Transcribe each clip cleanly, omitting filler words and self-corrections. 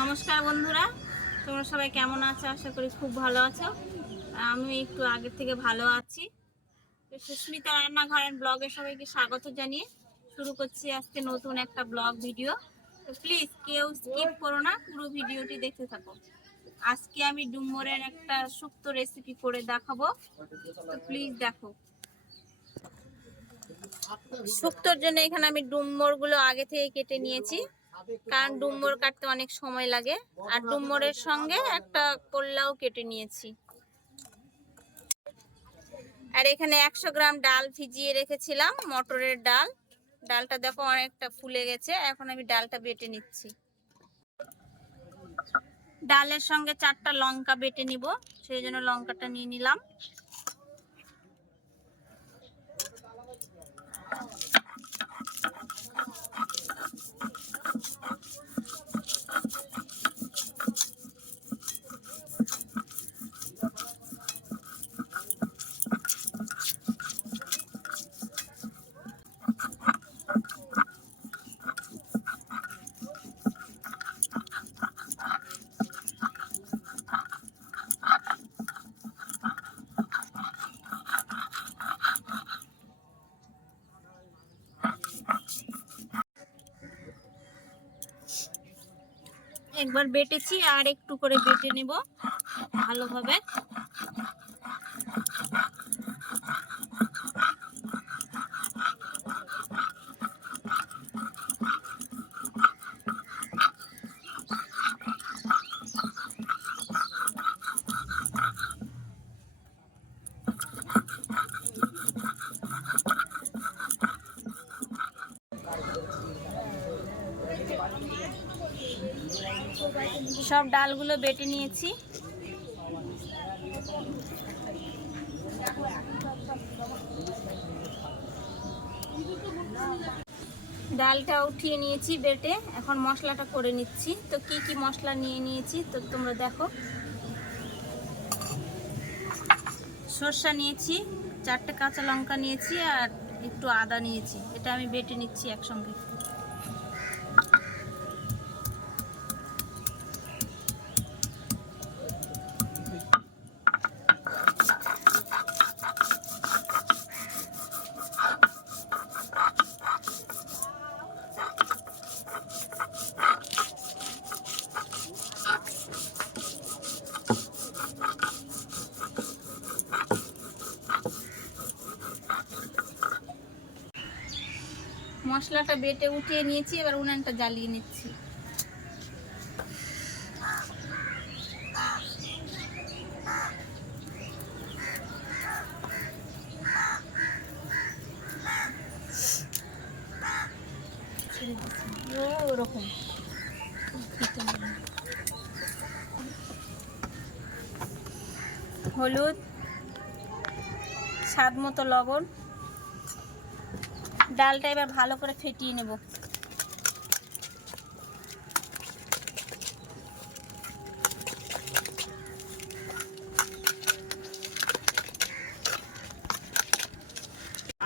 নমস্কার বন্ধুরা, তোমরা সবাই কেমন আছো? আশা করি খুব ভালো আছো। আমি একটু আগের থেকে ভালো আছি। তো সুস্মিতা রান্নাঘরের ব্লগে সবাইকে স্বাগত জানিয়ে শুরু করছি আজকে নতুন একটা ব্লগ ভিডিও। তো প্লিজ কেউ স্কিপ করো না, পুরো ভিডিওটি দেখতে থাকো। আজকে আমি ডুমুরের একটা শুক্তো রেসিপি করে দেখাবো, তো প্লিজ দেখো। শুক্তোর জন্য এখানে আমি ডুমুরগুলো আগে থেকে কেটে নিয়েছি, কারণ ডুমুর কাটতে অনেক সময় লাগে। আর ডুমুরের সঙ্গে একটা কল্লাও কেটে নিয়েছি। আর এখানে 100 গ্রাম ডাল ভিজিয়ে রেখেছিলাম, মটরের ডাল। ডালটা দেখো অনেকটা ফুলে গেছে, এখন আমি ডালটা বেটে নিচ্ছি। ডালের সঙ্গে 4টা লঙ্কা বেটে নিব, সেই জন্য লঙ্কাটা নিয়ে নিলাম। একবার বেটেছি, আর একটু করে বেটে নেব ভালোভাবে। সব ডালগুলো বেটে নিয়েছি। ডালটা উঠিয়ে নিয়েছি বেটে, এখন মশলাটা করে নিচ্ছি। তো কি কি মশলা নিয়ে নিয়েছি তো তোমরা দেখো। সরষা নিয়েছি, 4টে কাঁচা লঙ্কা নিয়েছি, আর একটু আদা নিয়েছি। এটা আমি বেটে নিচ্ছি একসঙ্গে। মশলাটা বেটে উঠিয়ে নিয়েছি, এবার উনানটা জ্বালিয়ে নিচ্ছি। ওরকম হলুদ, স্বাদ মতো লবণ। ডালটা এবার ভালো করে ফেটিয়ে নেব।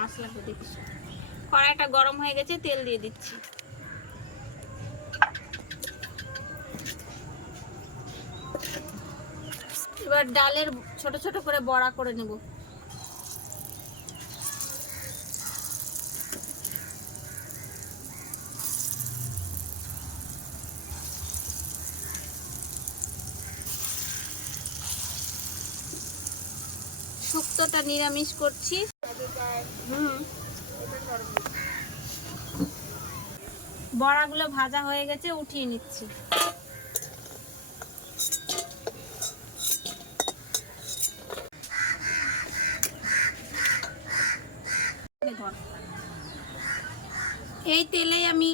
মশলাটা দিচ্ছি, কড়াইটা গরম হয়ে গেছে, তেল দিয়ে দিচ্ছি। এবার ডালের ছোট ছোট করে বড়া করে নেব। শুক্তোটা নিরামিষ করছি। বড়াগুলো ভাজা হয়ে গেছে, উঠিয়ে নিচ্ছি। এই তেলেই আমি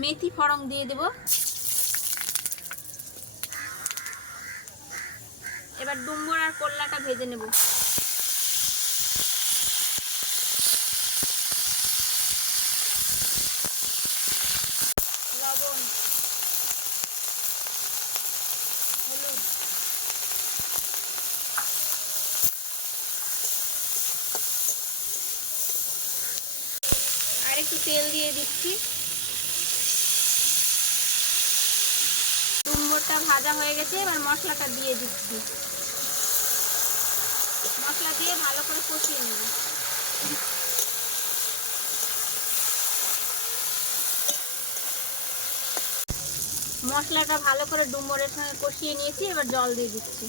মেথি ফড়ং দিয়ে দেব। এবার ডুমুর আর কল্লাটা ভেজে নেব। লবণ, হলুদ, আর একটু তেল দিয়ে দিচ্ছি। শুক্তোরটা ভাজা হয়ে গেছে, এবার মশলাটা দিয়ে দিচ্ছি। মশলা দিয়ে ভালো করে কষিয়ে নেব। মশলাটা ভালো করে ডুমুরের সঙ্গে কষিয়ে নিয়েছি, এবার জল দিয়ে দিচ্ছি।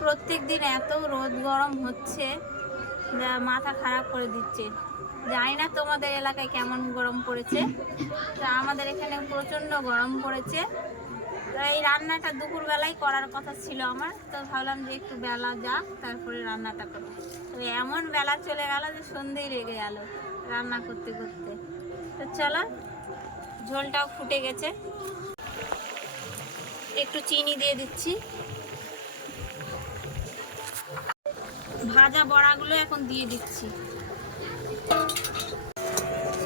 প্রত্যেক দিন এত রোদ গরম হচ্ছে যা মাথা খারাপ করে দিচ্ছে। জানি না তোমাদের এলাকায় কেমন গরম পড়েছে, তা আমাদের এখানে প্রচণ্ড গরম পড়েছে। তো এই রান্নাটা দুপুরবেলায় করার কথা ছিল আমার, তো ভাবলাম যে একটু বেলা যাক তারপরে রান্নাটা করবো। তো এমন বেলা চলে গেল যে সন্ধেই লেগে গেল রান্না করতে করতে। তো চলো, ঝোলটাও ফুটে গেছে, একটু চিনি দিয়ে দিচ্ছি। ভাজা বড়াগুলো এখন দিয়ে দিচ্ছি।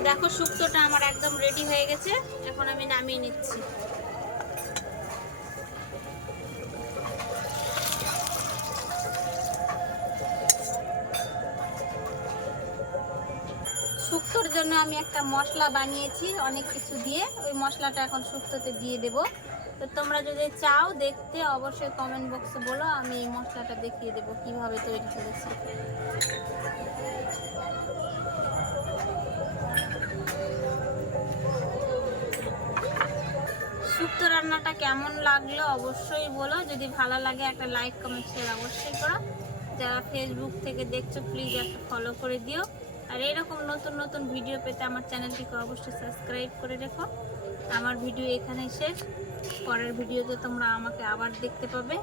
দেখো শুক্তোটা আমার একদম রেডি হয়ে গেছে, এখন আমি নামিয়ে নিচ্ছি। শুক্তোর জন্য আমি একটা মশলা বানিয়েছি অনেক কিছু দিয়ে, ওই মশলাটা এখন শুক্তোতে দিয়ে দেব। তো তোমরা যদি চাও দেখতে অবশ্যই কমেন্ট বক্সে বলো, আমি এই মশলাটা দেখিয়ে দেবো কিভাবে তৈরি করেছি। শুক্তো রান্নাটা কেমন লাগলো অবশ্যই বলো, যদি ভালো লাগে একটা লাইক কমেন্ট শেয়ার অবশ্যই করো। যারা ফেসবুক থেকে দেখছো প্লিজ একটা ফলো করে দিও। আর এরকম নতুন নতুন ভিডিও পেতে আমার চ্যানেলটিকে অবশ্যই সাবস্ক্রাইব করে রেখো। আমার ভিডিও এখানেই শেষ, পরের ভিডিওতে তোমরা আমাকে আবার দেখতে পাবে।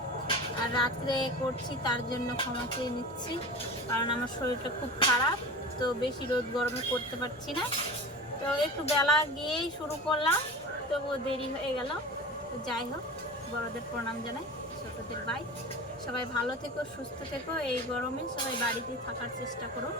আর রাত্রে করছি তার জন্য ক্ষমা চেয়ে নিচ্ছি, কারণ আমার শরীরটা খুব খারাপ, তো বেশি রোদ গরমে করতে পারছি না। তো একটু বেলা গিয়েই শুরু করলাম, তবুও দেরি হয়ে গেল। তো যাই হোক, বড়দের প্রণাম জানাই, ছোটদের বাই। সবাই ভালো থেকো, সুস্থ থেকো। এই গরমে সবাই বাড়িতে থাকার চেষ্টা করো।